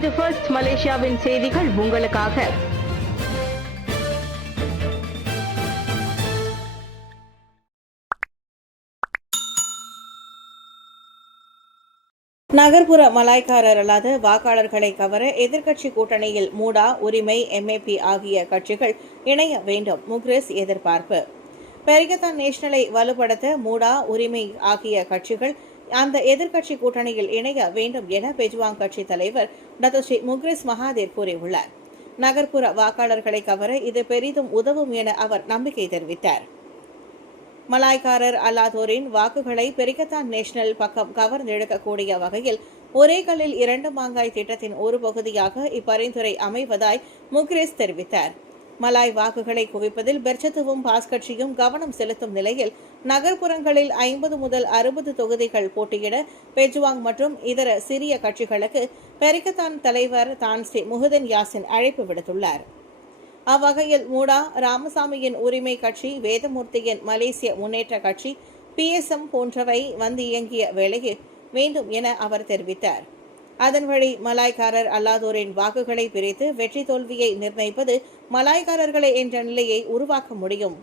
இது ஃபர்ஸ்ட் மலேசியாவின் செய்திகள் உங்களுக்காக. நகர்ப்புற மலாய்க்காரர் அல்லாத வாக்காளர்களை கவர எதிர்க்கட்சி கூட்டணியில் மூடா, உரிமை, MAP ஆகிய கட்சிகள் இணைய வேண்டும். முக்ரிஸ் எதிர்பார்ப்பு. பெரிகத்தான் நேஷனலை வலுப்படுத்த மூடா, உரிமை ஆகிய கட்சிகள் அந்த எதிர்க்கட்சி கூட்டணியில் இணைய வேண்டும் என பெஜ்வாங் கட்சி தலைவர் டத்தோஸ்ரீ முக்ரிஸ் மகாதேர் கூறியுள்ளார். நகர்ப்புற வாக்காளர்களை கவர இது பெரிதும் உதவும் என அவர் நம்பிக்கை தெரிவித்தார். மலாய்க்காரர் அல்லாதோரின் வாக்குகளை பெரிகத்தான் நேஷனல் பக்கம் கவர்ந்தெடுக்கக்கூடிய வகையில் ஒரே கல்லில் 2 மாங்காய் திட்டத்தின் ஒரு பகுதியாக இப்பரிந்துரை அமைவதாய் முக்ரிஸ் தெரிவித்தார். மலாய் வாக்குகளை குவிப்பதில் பெர்ச்சத்துவும் பாஸ் கட்சியும் கவனம் செலுத்தும் நிலையில் நகர்ப்புறங்களில் 50 முதல் 60 தொகுதிகள் போட்டியிட பெஜ்வாங் மற்றும் இதர சிறிய கட்சிகளுக்கு பெரிகத்தான் தலைவர் தான் ஸ்ரீ முஹிதீன் யாசின் அழைப்பு விடுத்துள்ளார். அவ்வகையில் மூடா, ராமசாமியின் உரிமை கட்சி, வேதமூர்த்தியின் மலேசிய முன்னேற்ற கட்சி, PSM போன்றவை வந்து இயங்கிய வேளையில் வேண்டும் என அவர் தெரிவித்தார். அதன் வழி மலாய்க்காரர் அல்லாதோரின் வாக்குகளை பிரித்து வெற்றி தோல்வியை நிர்ணயிப்பது மலாய்க்காரர்களை என்ற நிலையை உருவாக்க முடியும்.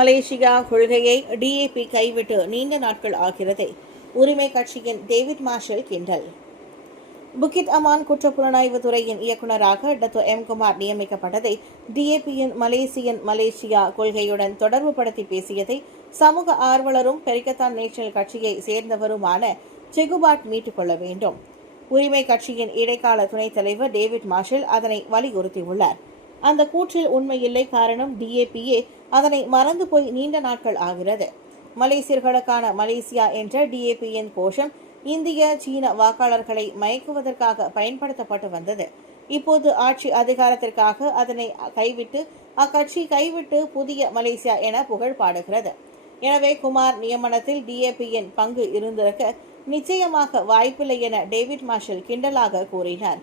மலேசியா கொள்கையை DAP கைவிட்டு நீண்ட நாட்கள் ஆகிறது. உரிமை கட்சியின் டேவிட் மார்ஷல் கிண்டல். புக்கிட் அமான் குற்றப்புலனாய்வு துறையின் இயக்குநராக டத்தோ M. குமார் நியமிக்கப்பட்டதை DAPயின் மலேசியா கொள்கையுடன் தொடர்பு படுத்தி பேசியதை சமூக ஆர்வலரும் பெரிகத்தான் நேஷனல் கட்சியை சேர்ந்தவருமான செகுபாட் மீட்டுக் கொள்ள வேண்டும். உரிமை கட்சியின் இடைக்கால துணைத் தலைவர் டேவிட் மார்ஷல் அதனை வலியுறுத்தியுள்ளார். அந்த கூற்றில் உண்மையில்லை. காரணம், DAPயே அதனை மறந்து போய் நீண்ட நாட்கள் ஆகிறது. மலேசியர்களுக்கான மலேசியா என்ற DAPயின் கோஷம் இந்திய, சீன வாக்காளர்களை மயக்குவதற்காக பயன்படுத்தப்பட்டு வந்தது. இப்போது ஆட்சி அதிகாரத்திற்காக அதனை கைவிட்டு புதிய மலேசியா என புகழ் பாடுகிறது. எனவே குமார் நியமனத்தில் DAPயின் பங்கு இருந்திருக்க நிச்சயமாக வாய்ப்பில்லை என டேவிட் மார்ஷல் கிண்டலாக கூறினார்.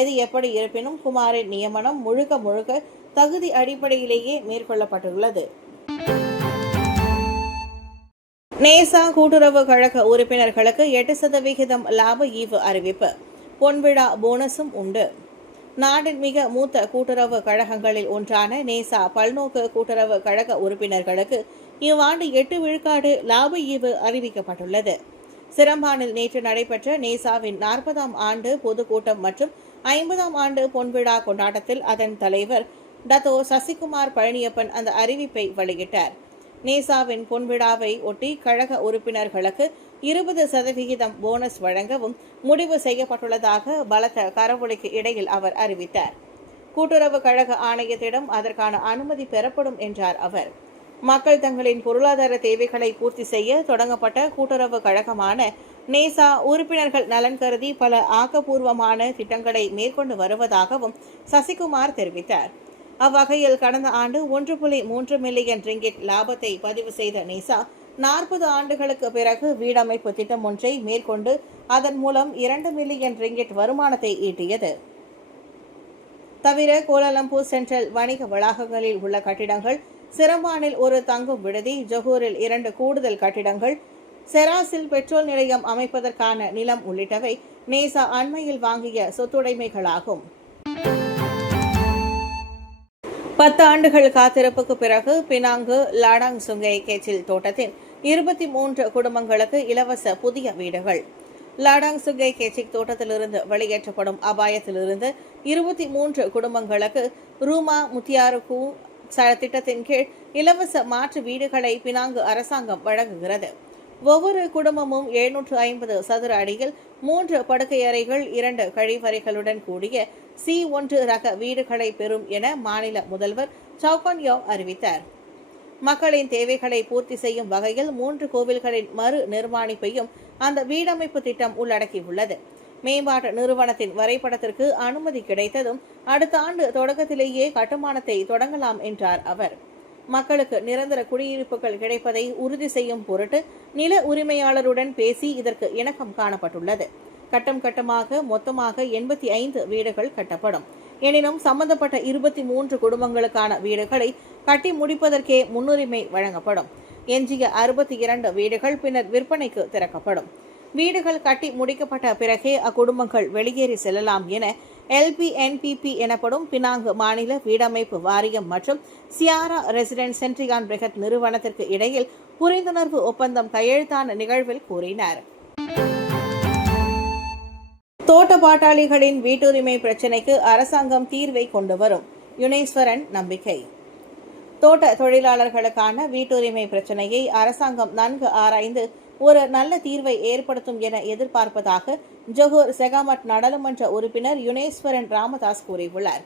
எது எப்படி இருப்பினும் குமாரின் நியமனம் முழுக்க தகுதி அடிப்படையிலேயே மேற்கொள்ளப்பட்டுள்ளது. நேசா கூட்டுறவு கழக உறுப்பினர்களுக்கு 8% லாப ஈவு அறிவிப்பு. பொன்விழா போனஸும் உண்டு. நாட்டின் மிக மூத்த கூட்டுறவு கழகங்களில் ஒன்றான நேசா பல்நோக்கு கூட்டுறவு கழக உறுப்பினர்களுக்கு இவ்வாண்டு 8 விழுக்காடு லாப ஈவு அறிவிக்கப்பட்டுள்ளது. சிரம்பானில் நேற்று நடைபெற்ற நேசாவின் 40ஆம் ஆண்டு பொதுக்கூட்டம் மற்றும் 50ஆம் ஆண்டு பொன்விழா கொண்டாட்டத்தில் அதன் தலைவர் டத்தோ சசிகுமார் பழனியப்பன் அந்த அறிவிப்பை வெளியிட்டார். நேசாவின் பொன்விழாவை ஒட்டி கழக உறுப்பினர்களுக்கு 20% போனஸ் வழங்கவும் முடிவு செய்யப்பட்டுள்ளதாக பலத்த கரவொலிக்கு இடையில் அவர் அறிவித்தார். கூட்டுறவு கழக ஆணையத்திடம் அதற்கான அனுமதி பெறப்படும் என்றார் அவர். மக்கள் தங்களின் பொருளாதார தேவைகளை பூர்த்தி செய்ய தொடங்கப்பட்ட கூட்டுறவு கழகமான நேசா உறுப்பினர்கள் நலன் கருதி பல ஆக்கப்பூர்வமான திட்டங்களை மேற்கொண்டு வருவதாகவும் சசிகுமார் தெரிவித்தார். அவ்வகையில் கடந்த ஆண்டு 1.3 மில்லியன் ரிங்கிட் லாபத்தை பதிவு செய்த நேசா 40 ஆண்டுகளுக்கு பிறகு வீடமைப்பு திட்டம் ஒன்றை மேற்கொண்டு அதன் மூலம் 2 மில்லியன் ரிங்கிட் வருமானத்தை ஈட்டியது. தவிர கோலாலம்பூர் சென்ட்ரல் வணிக வளாகங்களில் உள்ள கட்டிடங்கள், சிரம்பானில் ஒரு தங்கும் விடுதி, ஜொஹூரில் 2 கூடுதல் கட்டிடங்கள், செராஸில் பெட்ரோல் நிலையம் அமைப்பதற்கான நிலம் உள்ளிட்டவை நேசா அண்மையில் வாங்கிய சொத்துடைமைகளாகும். 10 ஆண்டுகள் காத்திருப்புக்கு பிறகு பினாங்கு லாடாங் சுங்கை கேச்சில் தோட்டத்தின் 23 குடும்பங்களுக்கு இலவச புதிய வீடுகள். லாடாங் சுங்கை கேச்சிக் தோட்டத்திலிருந்து வெளியேற்றப்படும் அபாயத்திலிருந்து 23 குடும்பங்களுக்கு ரூமா முத்தியாருக்கு திட்டத்தின் கீழ் இலவச மாற்று வீடுகளை பினாங்கு அரசாங்கம் வழங்குகிறது. ஒவ்வொரு குடும்பமும் 750 சதுர அடியில் 3 படுக்கை அறைகள், 2 கழிவறைகளுடன் கூடிய C1 ரக வீடுகளை பெறும் என மாநில முதல்வர் சவுகான்யோ அறிவித்தார். மக்களின் தேவைகளை பூர்த்தி செய்யும் வகையில் 3 கோவில்களின் மறு நிர்மாணிப்பையும் அந்த வீடமைப்பு திட்டம் உள்ளடக்கியுள்ளது. மேம்பாட்டு நிறுவனத்தின் வரைபடத்திற்கு அனுமதி கிடைத்ததும் அடுத்த ஆண்டு தொடக்கத்திலேயே கட்டுமானத்தை தொடங்கலாம் என்றார் அவர். மக்களுக்கு நிரந்தர குடியிருப்புகள் கிடைப்பதை உறுதி செய்யும் பொருட்டு நில உரிமையாளருடன் பேசி இதற்கு இணக்கம் காணப்பட்டுள்ளது. கட்டம் கட்டமாக மொத்தமாக 85 வீடுகள் கட்டப்படும். எனினும் சம்பந்தப்பட்ட 23 குடும்பங்களுக்கான வீடுகளை கட்டி முடிப்பதற்கே முன்னுரிமை வழங்கப்படும். எஞ்சிய 62 வீடுகள் பின்னர் விற்பனைக்கு திறக்கப்படும். வீடுகள் கட்டி முடிக்கப்பட்ட பிறகே அக்குடும்பங்கள் வெளியேறி செல்லலாம் என LPNPP எனப்படும் பினாங்கு மாநில வீடமைப்பு வாரியம் மற்றும் சியாரா ரெசிடென்ட் சென்ட்ரியான் பிரிகட் நிறுவனத்திற்கு இடையில் புரிந்துணர்வு ஒப்பந்தம் கையெழுத்தான நிகழ்வில் கூறினார். தோட்ட பாட்டாளிகளின் வீட்டுரிமை பிரச்சினைக்கு அரசாங்கம் தீர்வை கொண்டு வரும் யுனேஸ்வரன் நம்பிக்கை. தோட்ட தொழிலாளர்களுக்கான வீட்டுரிமை பிரச்சினையை அரசாங்கம் நன்கு ஆராய்ந்து ஒரு நல்ல தீர்வை ஏற்படுத்தும் என எதிர்பார்ப்பதாக ஜொஹூர் செகாமட் நாடாளுமன்ற உறுப்பினர் யுனேஸ்வரன் ராமதாஸ் கூறியுள்ளார்.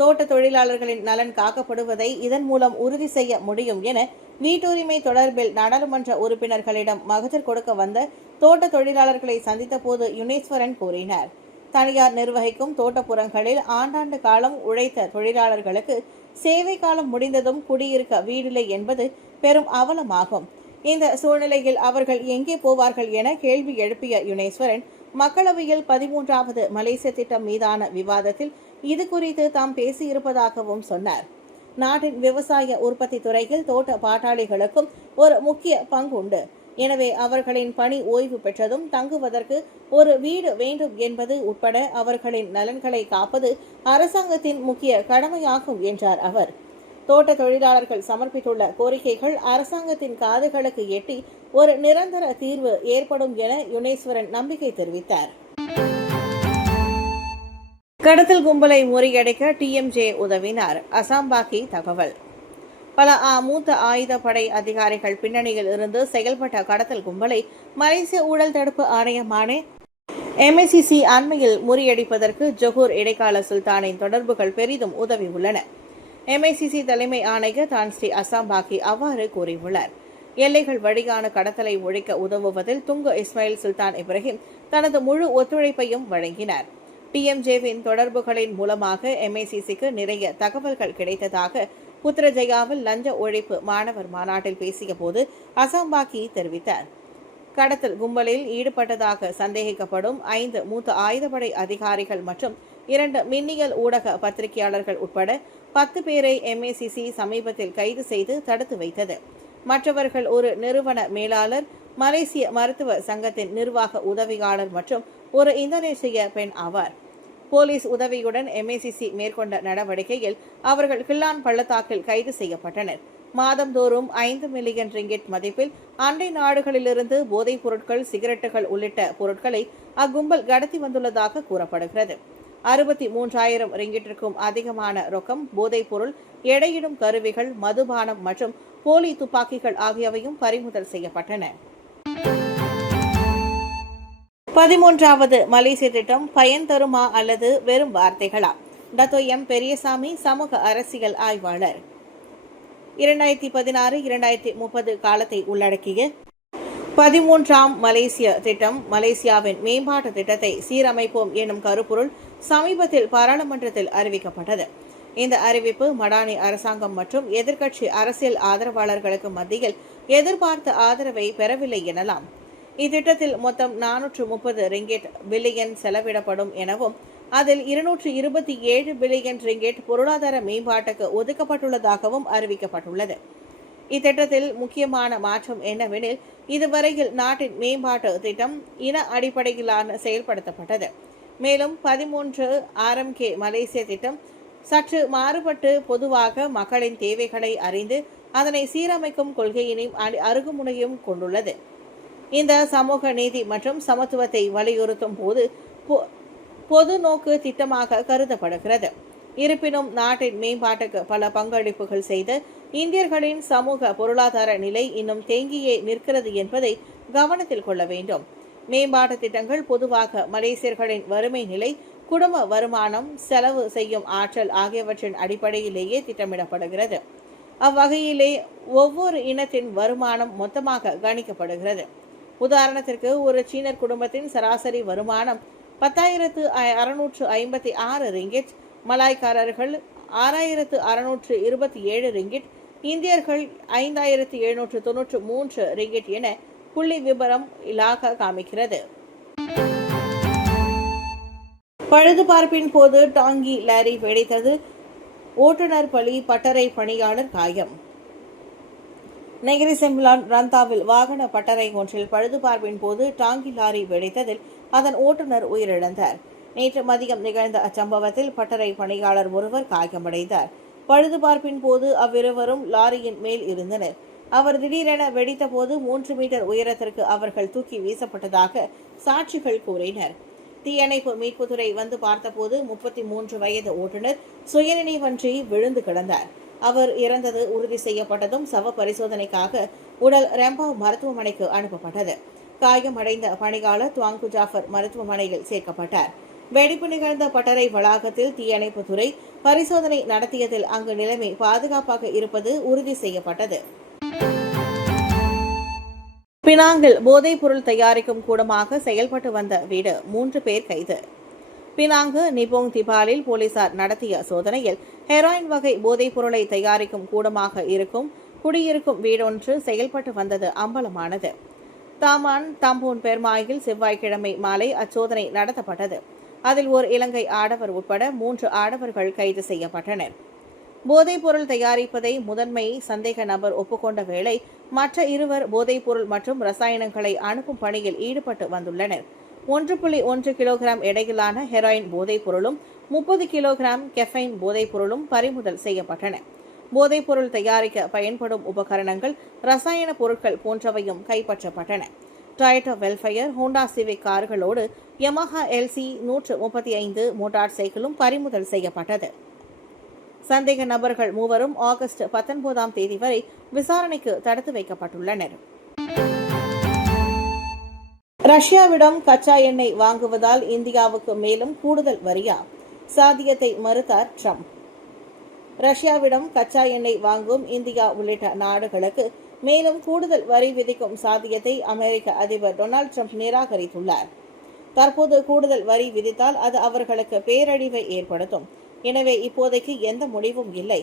தோட்ட தொழிலாளர்களின் நலன் காக்கப்படுவதை இதன் மூலம் உறுதி செய்ய முடியும் என வீட்டுரிமை தொடர்பில் நாடாளுமன்ற உறுப்பினர்களிடம் மகஜர் கொடுக்க வந்த தோட்ட தொழிலாளர்களை சந்தித்த போது யுனேஸ்வரன் கூறினார். தனியார் நிர்வகிக்கும் தோட்டப்புறங்களில் ஆண்டாண்டு காலம் உழைத்த தொழிலாளர்களுக்கு சேவை காலம் முடிந்ததும் குடியிருக்க வீடில்லை என்பது பெரும் அவலமாகும். இந்த சூழ்நிலையில் அவர்கள் எங்கே போவார்கள் என கேள்வி எழுப்பிய யுனேஸ்வரன் மக்களவையில் 13வது மலேசிய திட்டம் மீதான விவாதத்தில் இது குறித்து தாம் பேசியிருப்பதாகவும் சொன்னார். நாட்டின் விவசாய உற்பத்தி துறையில் தோட்ட பாட்டாளிகளுக்கும் ஒரு முக்கிய பங்கு உண்டு. எனவே அவர்களின் பணி ஓய்வு பெற்றதும் தங்குவதற்கு ஒரு வீடு வேண்டும் என்பது உட்பட அவர்களின் நலன்களை காப்பது அரசாங்கத்தின் முக்கிய கடமையாகும் என்றார் அவர். தோட்ட தொழிலாளர்கள் சமர்ப்பித்துள்ள கோரிக்கைகள் அரசாங்கத்தின் காதுகளுக்கு எட்டி ஒரு நிரந்தர தீர்வு ஏற்படும் என யுனேஸ்வரன் நம்பிக்கை தெரிவித்தார். கடத்தல் கும்பலை முறியடிக்க TMJ உதவினார் அசாம்பாக்கி தகவல். பல மூத்த ஆயுதப்படை அதிகாரிகள் பின்னணியில் இருந்து செயல்பட்ட கடத்தல் கும்பலை மலேசிய ஊழல் தடுப்பு ஆணையமான MACC அண்மையில் முறியடிப்பதற்கு ஜொஹூர் இடைக்கால சுல்தானின் தொடர்புகள் பெரிதும் உதவியுள்ளன. MACC தலைமை ஆணையர் தான் ஸ்ரீ அசாம்பாக்கி அவ்வாறு கூறியுள்ளார். எல்லைகள் வழியான கடத்தலை ஒழிக்க உதவுவதில் துங்கு இஸ்மாயில் சுல்தான் இப்ராஹிம் தனது முழு ஒத்துழைப்பையும் வழங்கினார். TMJவின் தொடர்புகளின் மூலமாக MACCக்கு நிறைய தகவல்கள் கிடைத்ததாக புத்ரஜயாவில் லஞ்ச ஒழிப்பு மாணவர் மாநாட்டில் பேசிய போது அசாம்பாக்கி தெரிவித்தார். கடத்தல் கும்பலில் ஈடுபட்டதாக சந்தேகிக்கப்படும் 5 மூத்த ஆயுதப்படை அதிகாரிகள் மற்றும் 2 மின்னியல் ஊடக பத்திரிகையாளர்கள் உட்பட 10 பேரை MACC சமீபத்தில் கைது செய்து தடுத்து வைத்தது. மற்றவர்கள் ஒரு நிறுவன மேலாளர், மலேசிய மருத்துவ சங்கத்தின் நிர்வாக உதவியாளர் மற்றும் ஒரு இந்தோனேசிய பெண் ஆவார். போலீஸ் உதவியுடன் MACC மேற்கொண்ட நடவடிக்கையில் அவர்கள் கில்லான் பள்ளத்தாக்கில் கைது செய்யப்பட்டனர். மாதந்தோறும் 5 மில்லியன் ரிங்கிட் மதிப்பில் அண்டை நாடுகளிலிருந்து போதைப் பொருட்கள், சிகரெட்டுகள் உள்ளிட்ட பொருட்களை அக்கும்பல் கடத்தி வந்துள்ளதாக கூறப்படுகிறது. 63,000 ரிங்கிட்டிற்கும் அதிகமான ரொக்கம், போதைப் பொருள், எடையிடும் கருவிகள், மதுபானம் மற்றும் போலி துப்பாக்கிகள் ஆகியவையும் பறிமுதல் செய்யப்பட்டன. 13வது மலேசிய திட்டம் பயன் தருமா அல்லது வெறும் வார்த்தைகளா? டத்தோ M பெரியசாமி சமூக அரசியல் ஆய்வாளர். 2016-2030 காலத்தை உள்ளடக்கிய 13ஆம் மலேசிய திட்டம் மலேசியாவின் மேம்பாட்டு திட்டத்தை சீரமைப்போம் எனும் கருப்பொருள் சமீபத்தில் பாராளுமன்றத்தில் அறிவிக்கப்பட்டது. இந்த அறிவிப்பு மடானி அரசாங்கம் மற்றும் எதிர்க்கட்சி அரசியல் ஆதரவாளர்களுக்கு மத்தியில் எதிர்பார்த்த ஆதரவை பெறவில்லை எனலாம். இத்திட்டத்தில் மொத்தம் 430 ரிங்கிட் பில்லியன் செலவிடப்படும் எனவும் அதில் 227 பில்லியன் ரிங்கிட் பொருளாதார மேம்பாட்டுக்கு ஒதுக்கப்பட்டுள்ளதாகவும் அறிவிக்கப்பட்டுள்ளது. இத்திட்டத்தில் முக்கியமான மாற்றம் என்னவெனில், இதுவரையில் நாட்டின் மேம்பாட்டு திட்டம் இன அடிப்படையிலான செயல்படுத்தப்பட்டது. மேலும் 13 RMK மலேசிய திட்டம் சற்று மாறுபட்டு பொதுவாக மக்களின் தேவைகளை அறிந்து அதனை சீரமைக்கும் கொள்கையினையும் அருகுமுனையும் கொண்டுள்ளது. இந்த சமூக நீதி மற்றும் சமத்துவத்தை வலியுறுத்தும் போது பொது நோக்கு திட்டமாக கருதப்படுகிறது. இருப்பினும் நாட்டின் மேம்பாட்டுக்கு பல பங்களிப்புகள் செய்த இந்தியர்களின் சமூக பொருளாதார நிலை இன்னும் தேங்கியே நிற்கிறது என்பதை கவனத்தில் கொள்ள வேண்டும். மேம்பாட்டு திட்டங்கள் பொதுவாக மலேசியர்களின் வறுமை நிலை, குடும்ப வருமானம், செலவு செய்யும் ஆற்றல் ஆகியவற்றின் அடிப்படையிலேயே திட்டமிடப்படுகிறது. அவ்வகையிலே ஒவ்வொரு இனத்தின் வருமானம் மொத்தமாக கணிக்கப்படுகிறது. உதாரணத்திற்கு, ஒரு சீனர் குடும்பத்தின் சராசரி வருமானம் 10,656 ரிங்கிட், மலாய்க்காரர்கள் 6,627 ரிங்கிட், இந்தியர்கள் 5,793 ரிங்கிட் என புள்ளி விபரம் இலாக காமிக்கிறது. பழுதுபார்ப்பின் போது டாங்கி லாரி வெடித்தது, ஓட்டுநர் பலி, பட்டறை பணியாளர் காயம். நெகிரி செம்பிலான் ரந்தாவில் வாகன பட்டறை ஒன்றில் பழுதுபார்ப்பின் போது டாங்கி லாரி வெடித்ததில் அதன் ஓட்டுநர் உயிரிழந்தார். நேற்று மதியம் நிகழ்ந்த அச்சம்பவத்தில் பட்டறை பணியாளர் ஒருவர் காயமடைந்தார். பழுதுபார்ப்பின் போது அவ்விருவரும் லாரியின் மேல் இருந்தனர். அவர் திடீரென வெடித்த போது 3 மீட்டர் உயரத்திற்கு அவர்கள் தூக்கி வீசப்பட்டதாக சாட்சிகள் கூறினர். தீயணைப்பு மீட்புத்துறை வந்து பார்த்தபோது 33 வயது ஓட்டுநர் சுயநினைவன்றி விழுந்து கிடந்தார். அவர் இறந்தது உறுதி செய்யப்பட்டதும் சவ பரிசோதனைக்காக உடல் ரெம்பாவ் மருத்துவமனைக்கு அனுப்பப்பட்டது. காயமடைந்த பணியாளர் துவாங்கு ஜாஃபர் மருத்துவமனையில் சேர்க்கப்பட்டார். வெடிப்பு நிகழ்ந்த பட்டறை வளாகத்தில் தீயணைப்புத்துறை பரிசோதனை நடத்தியதில் அங்கு நிலைமை பாதுகாப்பாக இருப்பது உறுதி செய்யப்பட்டது. பினாங்கில் போதைப் பொருள் தயாரிக்கும் கூடமாக செயல்பட்டு வந்த வீடு 3 பேர் கைது. பினாங்கு நிபோங் திபாலில் போலீசார் நடத்திய சோதனையில் ஹெராயின் வகை போதைப் பொருளை தயாரிக்கும் கூடமாக இருக்கும் குடியிருக்கும் வீடொன்று செயல்பட்டு வந்தது அம்பலமானது. தாமான் தம்போன் பெர்மாயில் செவ்வாய்க்கிழமை மாலை அச்சோதனை நடத்தப்பட்டது. அதில் ஓர் இலங்கை ஆடவர் உட்பட 3 ஆடவர்கள் கைது செய்யப்பட்டனர். போதைப் பொருள் தயாரிப்பதை முதன்மை சந்தேக நபர் ஒப்புக்கொண்ட வேளை மற்ற இருவர் போதைப் பொருள் மற்றும் ரசாயனங்களை அனுப்பும் பணியில் ஈடுபட்டு வந்துள்ளனர். 1.1 கிலோகிராம் எடையிலான ஹெராயின் போதைப் பொருளும் 30 கிலோகிராம் கெஃபைன் போதைப் பொருளும் பறிமுதல் செய்யப்பட்டன. போதைப் பொருள் தயாரிக்க பயன்படும் உபகரணங்கள், ரசாயன பொருட்கள் போன்றவையும் கைப்பற்றப்பட்டன. டொயோட்டா வெல்ஃபயர், ஹோண்டா சிவிக் கார்களோடு யமஹா எல்சி 135 மோட்டார் சைக்கிளும் பறிமுதல் செய்யப்பட்டது. சந்தேக நபர்கள் மூவரும் ஆகஸ்ட் 19ஆம் தேதி வரை விசாரணைக்கு தடுத்து வைக்கப்பட்டுள்ளனர். ரஷ்யாவிடம் கச்சா எண்ணெய் வாங்குவதால் இந்தியாவுக்கு மேலும் கூடுதல் வரியா? சாத்தியத்தை மறுத்தார் ட்ரம்ப். ரஷ்யாவிடம் கச்சா எண்ணெய் வாங்கும் இந்தியா உள்ளிட்ட நாடுகளுக்கு மேலும் கூடுதல் வரி விதிக்கும் சாத்தியத்தை அமெரிக்க அதிபர் டொனால்டு ட்ரம்ப் நிராகரித்துள்ளார். தற்போது கூடுதல் வரி விதித்தால் அது அவர்களுக்கு பேரழிவை ஏற்படுத்தும். எனவே இப்போதைக்கு எந்த முடிவும் இல்லை.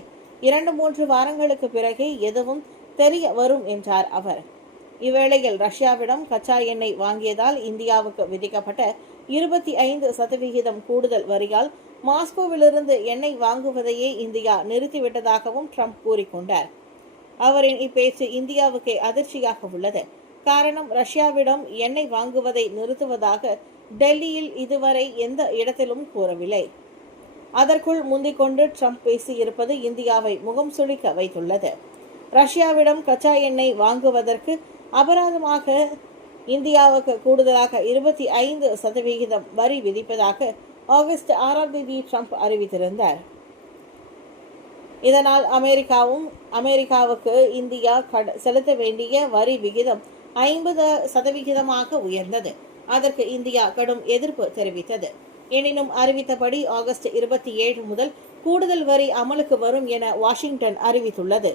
2-3 வாரங்களுக்கு பிறகே எதுவும் தெரிய வரும் என்றார் அவர். இவ்வேளையில் ரஷ்யாவிடம் கச்சா எண்ணெய் வாங்கியதால் இந்தியாவுக்கு விதிக்கப்பட்ட 25% கூடுதல் வரியால் மாஸ்கோவிலிருந்து எண்ணெய் வாங்குவதையே இந்தியா நிறுத்திவிட்டதாகவும் ட்ரம்ப் கூறிக்கொண்டார். அவரின் இப்பேச்சு இந்தியாவுக்கே அதிர்ச்சியாக உள்ளது. காரணம், ரஷ்யாவிடம் எண்ணெய் வாங்குவதை நிறுத்துவதாக டெல்லியில் இதுவரை எந்த இடத்திலும் கூறவில்லை. அதற்குள் முந்திக்கொண்டு ட்ரம்ப் பேசியிருப்பது இந்தியாவை முகம் சுளிக்க வைத்துள்ளது. ரஷ்யாவிடம் கச்சா எண்ணெய் வாங்குவதற்கு அபராதமாக இந்தியாவுக்கு கூடுதலாக 25% வரி விதிப்பதாக ஆகஸ்ட் 6ஆம் தேதி ட்ரம்ப் அறிவித்திருந்தார். இதனால் அமெரிக்காவுக்கு இந்தியா செலுத்த வேண்டிய வரி விகிதம் 50% உயர்ந்தது. அதற்கு இந்தியா கடும் எதிர்ப்பு தெரிவித்தது. எனினும் அறிவித்தபடி ஆகஸ்ட் 27 முதல் கூடுதல் வரி அமலுக்கு வரும் என வாஷிங்டன் அறிவித்துள்ளது.